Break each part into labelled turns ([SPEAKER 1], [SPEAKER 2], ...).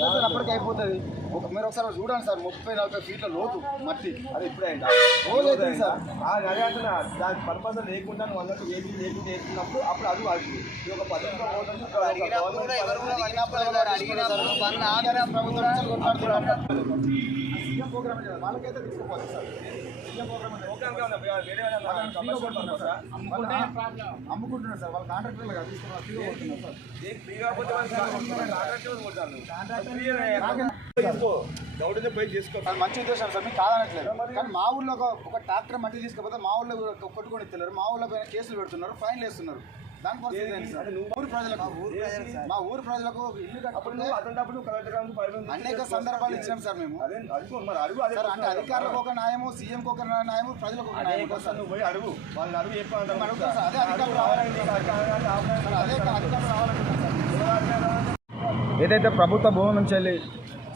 [SPEAKER 1] Sir అప్పటికి అయిపోతుంది. ఒక మీరు ఒకసారి చూడండి సార్ ముప్పై నలభై ఫీట్ల లోతు మట్టి.
[SPEAKER 2] అది ఇప్పుడే అయిందా?
[SPEAKER 1] రోజు అవుతుంది సార్.
[SPEAKER 2] ఆ, అదే అంటున్నా దాని పర్పస్ లేకుండా నువ్వు అన్నట్టు ఏది లేకుండా వేసుకున్నప్పుడు అప్పుడు అది వాడుతుంది ఇది ఒక
[SPEAKER 1] సీఎం ప్రోగ్రామ్. వాళ్ళకైతే సార్? అమ్ముకుంటున్నారు సార్. వాళ్ళ కాంట్రాక్టర్లు కాదు తీసుకున్నారు ఫ్రీగా
[SPEAKER 2] వాళ్ళు వాళ్ళు
[SPEAKER 1] మంచి ఉద్దేశం సార్ మీకు కాదనట్లేదు. కానీ మా ఊళ్ళో ఒక ట్రాక్టర్ మట్టి తీసుకపోతే మా ఊళ్ళో కొట్టుకొని ఇస్తున్నారు మా ఊళ్ళో పైన కేసులు పెడుతున్నారు ఫైన్లు వేస్తున్నారు. దాని ఊరు ప్రజలకు మా ఊరు ప్రజలకు అనేక సందర్భాలు ఇచ్చినాం సార్ మేము.
[SPEAKER 2] అదే అడుగు మరి అడుగు అదే
[SPEAKER 1] సార్ అంటే అధికారులకు ఒక న్యాయము సీఎంకి ఒక న్యాయము ప్రజలకు ఒక
[SPEAKER 2] అదే
[SPEAKER 1] న్యాయం
[SPEAKER 2] కోసం నువ్వు పోయి అడుగు. వాళ్ళని అడుగు.
[SPEAKER 1] అదే అధికారులు రావాలంటే అదే అధికారులు రావాలంటున్నాం సార్. ఏదైతే ప్రభుత్వ భూమి నుంచి వెళ్ళి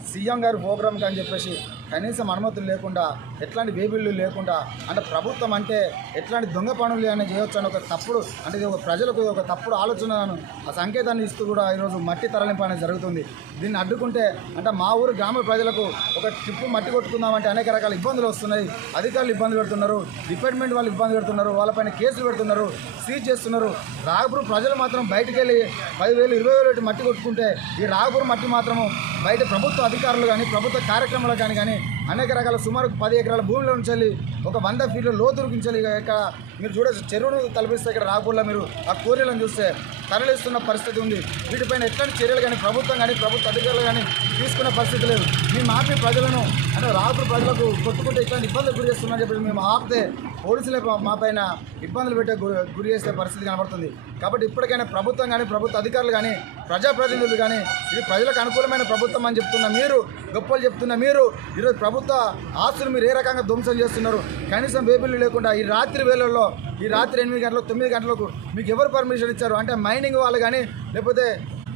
[SPEAKER 1] సీఎం గారి ప్రోగ్రామ్కి అని చెప్పేసి కనీసం అనుమతులు లేకుండా ఎట్లాంటి వేబిళ్ళు లేకుండా అంటే ప్రభుత్వం అంటే ఎట్లాంటి దొంగ పనులు అని చేయొచ్చు అని ఒక తప్పుడు అంటే ఇది ఒక ప్రజలకు ఒక తప్పుడు ఆలోచనను ఆ సంకేతాన్ని ఇస్తూ కూడా ఈరోజు మట్టి తరలింపు అనేది జరుగుతుంది. దీన్ని అడ్డుకుంటే అంటే మా ఊరు గ్రామ ప్రజలకు ఒక ట్రిప్పు మట్టి కొట్టుకుందామంటే అనేక రకాల ఇబ్బందులు వస్తున్నాయి. అధికారులు ఇబ్బంది పెడుతున్నారు డిపార్ట్మెంట్ వాళ్ళు ఇబ్బంది పెడుతున్నారు వాళ్ళపైన కేసులు పెడుతున్నారు సీజ్ చేస్తున్నారు. రాగపూర్ ప్రజలు మాత్రం బయటికి వెళ్ళి పదివేలు ఇరవై వేలు మట్టి కొట్టుకుంటే ఈ రాగపూర్ మట్టి మాత్రము బయట ప్రభుత్వ అధికారులు కానీ ప్రభుత్వ కార్యక్రమాలు కానీ కానీ అనేక రకాల సుమారు పది ఎకరాల భూమిలో నుంచి ఒక వంద ఫీట్ల లోతులకు నుంచి ఇక్కడ మీరు చూడొచ్చు చెరువును తలపిస్తే ఇక్కడ రాకుండా మీరు ఆ కోరిలను చూస్తే తరలిస్తున్న పరిస్థితి ఉంది. వీటిపైన ఎట్లాంటి చర్యలు కానీ ప్రభుత్వం కానీ ప్రభుత్వ అధికారులు కానీ తీసుకున్న పరిస్థితి లేదు. మేము ఆపి ప్రజలను అంటే రాత్రి ప్రజలకు కొట్టుకుంటే ఇట్లాంటి ఇబ్బందులు గురి చేస్తున్నామని చెప్పి మేము ఆపితే పోలీసులే మా పైన ఇబ్బందులు పెట్టే గురి చేసే పరిస్థితి కనబడుతుంది. కాబట్టి ఇప్పటికైనా ప్రభుత్వం కానీ ప్రభుత్వ అధికారులు కానీ ప్రజాప్రతినిధులు కానీ ఇది ప్రజలకు అనుకూలమైన ప్రభుత్వం అని చెప్తున్న మీరు గొప్పలు చెప్తున్న మీరు ఈరోజు ప్రభుత్వ ఆస్తులు మీరు ఏ రకంగా ధ్వంసం చేస్తున్నారు? కనీసం బేబీలు లేకుండా ఈ రాత్రి వేళల్లో ఈ రాత్రి ఎనిమిది గంటలకు తొమ్మిది గంటలకు మీకు ఎవరు పర్మిషన్ ఇచ్చారు? అంటే మైనింగ్ వాళ్ళు కానీ లేకపోతే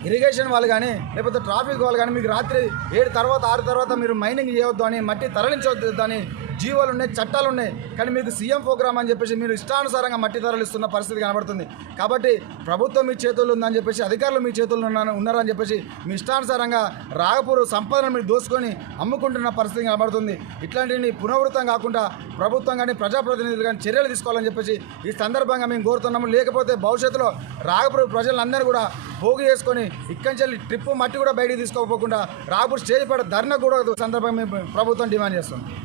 [SPEAKER 1] ఇరిగేషన్ వాళ్ళు కానీ లేకపోతే ట్రాఫిక్ వాళ్ళు కానీ మీకు రాత్రి ఏడు తర్వాత ఆరు తర్వాత మీరు మైనింగ్ చేయవద్దు అని మట్టి తరలించవద్దు అని జీవోలు ఉన్నాయి చట్టాలు ఉన్నాయి కానీ మీకు సీఎం ప్రోగ్రామ్ అని చెప్పేసి మీరు ఇష్టానుసారంగా మట్టి ధరలు ఇస్తున్న పరిస్థితి కనబడుతుంది. కాబట్టి ప్రభుత్వం మీ చేతుల్లో ఉందని చెప్పేసి అధికారులు మీ చేతుల్లో ఉన్నా ఉన్నారని చెప్పేసి మీ ఇష్టానుసారంగా రాగపూర్ సంపదను మీరు దోసుకొని అమ్ముకుంటున్న పరిస్థితి కనబడుతుంది. ఇట్లాంటివి పునరావృతం కాకుండా ప్రభుత్వం కానీ ప్రజాప్రతినిధులు కానీ చర్యలు తీసుకోవాలని చెప్పేసి ఈ సందర్భంగా మేము కోరుతున్నాము. లేకపోతే భవిష్యత్తులో రాగపూర్ ప్రజలందరూ కూడా పోగు చేసుకొని ఇక్కడి నుంచి ట్రిప్ మట్టి కూడా బయటికి తీసుకోకపోకుండా రాగపూర్ స్టేజ్ పడ ధర్నా కూడా సందర్భంగా మేము ప్రభుత్వం డిమాండ్ చేస్తుంది